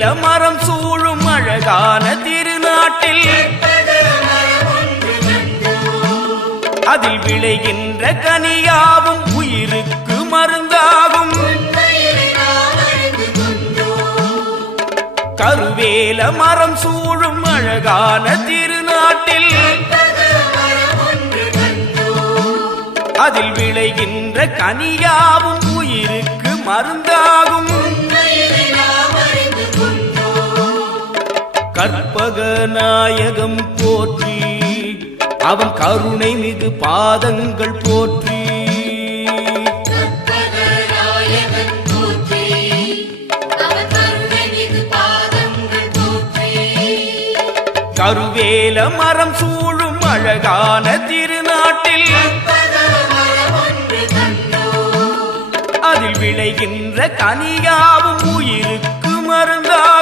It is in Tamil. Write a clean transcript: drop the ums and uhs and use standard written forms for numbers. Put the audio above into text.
கருவேல மரம் சூழும் அழகான திருநாட்டில் அதில் விளைகின்ற கனியாவும் உயிருக்கு மருந்தாகும். கருவேல மரம் சூழும் அழகான திருநாட்டில் அதில் விளைகின்ற கனியாவும் உயிருக்கு மருந்தாகும். கற்பக நாயகம் போற்றி அவன் கருணை மிகு பாதங்கள் போற்றி. கருவேல மரம் சூழும் அழகான திருநாட்டில் அதில் விளைகின்ற கனியாவும் உயிருக்கு மருந்தாகும்.